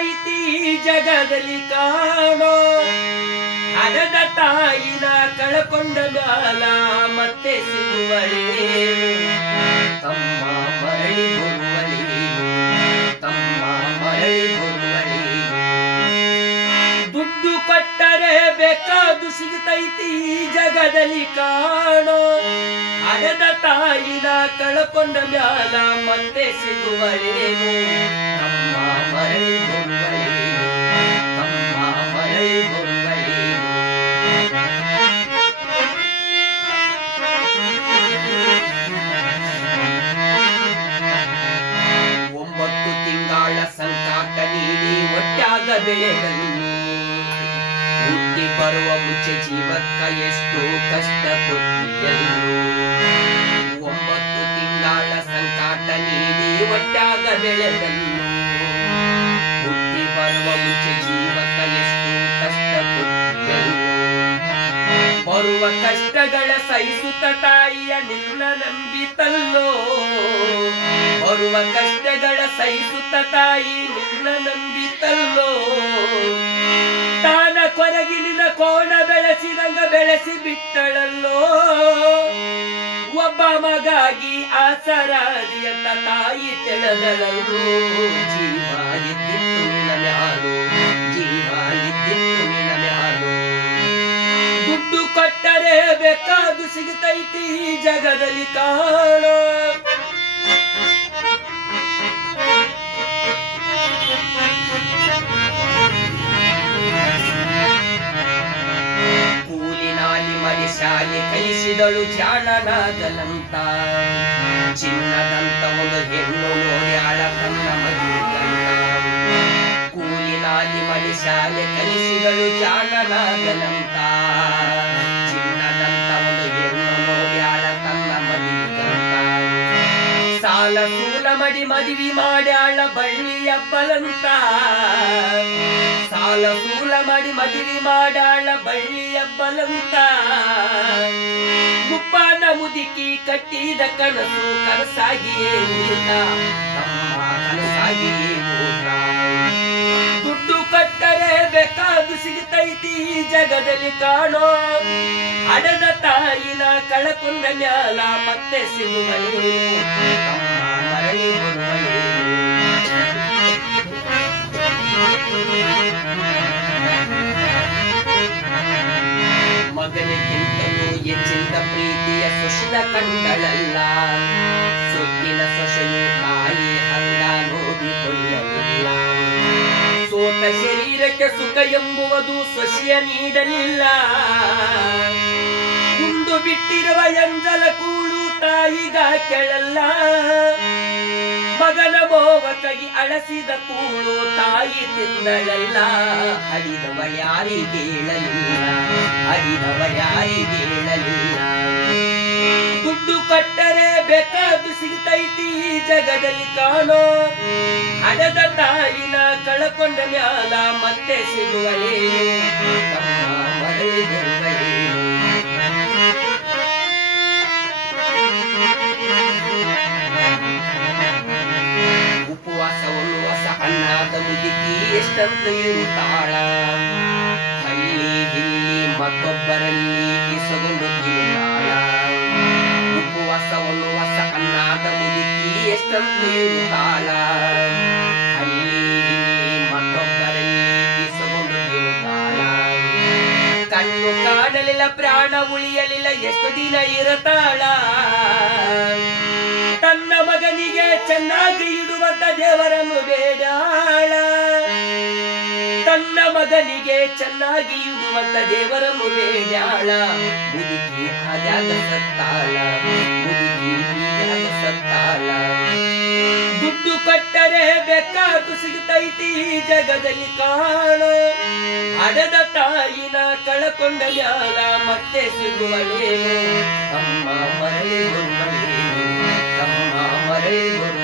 ಐತಿ ಜಗದಲ್ಲಿ ಕಾಣೋ. ಹರದ ತಾಯಿನ ಕಳಕೊಂಡ ಗಾಲ ಮತ್ತೆ ಸಿಗುವರೇ ತಮ್ಮ ಬೇಕಾದು ಸಿಗುತ್ತೈತಿ ಈ ಜಗದಲ್ಲಿ ಕಾಣೋ. ಅಡದ ತಾಯಿನ ಕಳಕೊಂಡ ಮ್ಯಾಲ ಮತ್ತೆ ಸಿಗುವಳೇನು? ತಮ್ಮ ಮರಳಿ ಬರುವಳೇನು? ತಮ್ಮ ಒಂಬತ್ತು ತಿಂಗಳ ಸಂಕಾಟ ನೀಡಿ ಒಟ್ಟಾಗ ಬೆಳೆದನ್ನು ಹುಟ್ಟಿ ಬರುವ ಮುಂಚೆ ಜೀವಕ್ಕ ಎಷ್ಟು ಕಷ್ಟ ಕೊಟ್ಟಿದ್ದರು ಒಂಬತ್ತು ತಿಂಗಳ ಸಂಕಾಟ ನೀಡಿ ಒಟ್ಟಾಗ ಬೆಳೆದನು ಹುಟ್ಟಿ ಬರುವ ಮುಂಚೆ ಜೀವಕ್ಕ ಎಷ್ಟು ಕಷ್ಟ ಕೊಟ್ಟಿದ್ದರು ಬರುವ ಕಷ್ಟಗಳ ಸಹಿಸುತ್ತ ತಾಯಿಯ ನಿನ್ನ ನಂಬಿತಲ್ಲೋ. ಬರುವ ಕಷ್ಟಗಳ ಸಹಿಸುತ್ತ ತಾಯಿ ನಿನ್ನ ನಂಬಿತಲ್ಲೋ. ಕೋಣ ಬೆಳೆಸಿದಂಗ ಬೆಳೆಸಿ ಬಿಟ್ಟಳಲ್ಲೋ. ಒಬ್ಬ ಮಗಾಗಿ ಆಸರಾದಿಯನ್ನ ತಾಯಿ ತೆಳೆದಳಲ್ಲೋ ಜೀವ ಇದ್ದಿತ್ತು ನಿನ್ನ ಮ್ಯಾಲು ದುಡ್ಡು ಕೊಟ್ಟರೆ ಬೇಕಾದು ಸಿಗುತ್ತೈತಿ ಜಗದಲ್ಲಿ ಕಾಣೋ. ಶಾಲೆ ಕಲಿಸಿದಳು ಜಾಣನಾಗಲಂತ ಚಿನ್ನದಂತ ಒಂದು ಹೆಣ್ಣು ನೋಡಿ ಆಳ ತನ್ನ ಕೂಲಿನಾಗಿ ಶಾಲೆ ಕಲಿಸಿದಳು ಜಾಣನಾಗಲಂತ ಮಡಿ ಮದುವೆ ಮಾಡ್ಯಾಳ ಬಳ್ಳಿಯ ಬಲಂತ ಸಾಲ ಸೂಲ ಮಾಡಿ ಮದುವೆ ಮಾಡಾಳ ಬಳ್ಳಿಯ ಬಲಂತ ಮುಪ್ಪಾದ ಮುದುಕಿ ಕಟ್ಟಿದ ಕನಸು ಕನಸಾಗಿಯೇ ಕನಸಾಗಿಯೇ ಕೊಟ್ಟರೆ ಬೇಕಾದು ಸಿಗುತ್ತೈತಿ ಈ ಜಗದಲ್ಲಿ ಕಾಣೋ. ಹಣದ ತಾಯಿಲ ಕಳಕೊಂಡ ಮ್ಯಾಲ ಮತ್ತೆ ಬರುವಳು ಮಗನಿಗಿಂತಲೂ ಹೆಚ್ಚಿನ ಪ್ರೀತಿಯ ಸುಶಿಲ ಕಂಡಳಲ್ಲ. ಶರೀರಕ್ಕೆ ಸುಖ ಎಂಬುವುದು ಸೊಸೆಯ ನೀಡಲಿಲ್ಲ. ಕುಂದು ಬಿಟ್ಟಿರುವ ಎಂಜಲ ಕೂಳು ತಾಯಿಗ ಕೆಳಲ್ಲ. ಮಗನ ಮೋವಕಗಿ ಅಳಸಿದ ಕೂಳು ತಾಯಿ ತಿಂದಳಲ್ಲ ಹರಿದವ ಯಾರಿಗೆ ಹೇಳಲಿಲ್ಲ ಹರಿದವ ಯಾರಿಗೆ ಹೇಳಲಿಲ್ಲ ದುಡ್ಡು ಕೊಟ್ಟರೆ ಬೇಕಾದು ಸಿಗ್ತೈತಿ ಈ ಜಗದಲ್ಲಿ ಕಾಣೋ. ಹಣದ ತಾಯಿನ ಕಳಕೊಂಡ ಮ್ಯಾಲ ಮತ್ತೆ ಸಿಗುವಲೇ ಉಪವಾಸ ಉಲ್ವಾಸ ಅನ್ನಾದ ಮುದುಕಿ ಎಷ್ಟಂತ ಇರುತ್ತಾಳ. ಹಳ್ಳಿ ಇಲ್ಲಿ ಮತ್ತೊಬ್ಬರಲ್ಲಿ ಇಸಗೊಂಡು ಕಣ್ಣು ಕಾಡಲಿಲ್ಲ ಪ್ರಾಣ ಉಳಿಯಲಿಲ್ಲ ಎಷ್ಟು ದಿನ ಇರತಾಳ ತನ್ನ ಮಗನಿಗೆ ಚೆನ್ನಾಗಿ ಇಡುವಂತ ದೇವರನ್ನು ಬೇಡಾಳ ತನ್ನ ಮಗನಿಗೆ ಚೆನ್ನಾಗಿ ಇಡುವಂತ ದೇವರನ್ನು ಬೇಡಾಳ ಮುದುಕಿ ಹಾದ್ಯಾಗ ಸತ್ತಾಳ? ಕಟ್ಟರೆ ಬೇಕಾದು ಸಿಗುತ್ತೈತಿ ಜಗದಲ್ಲಿ ಕಾಣು. ಅಡದ ತಾಯಿನ ಕಳಕೊಂಡ ಯಾರ ಮತ್ತೆ ಸಿಗುವಳೇನು ಅಮ್ಮ ಮರೆ ಗುರುಗಳೇನು ಅಮ್ಮ ಮರೆ ಗುರು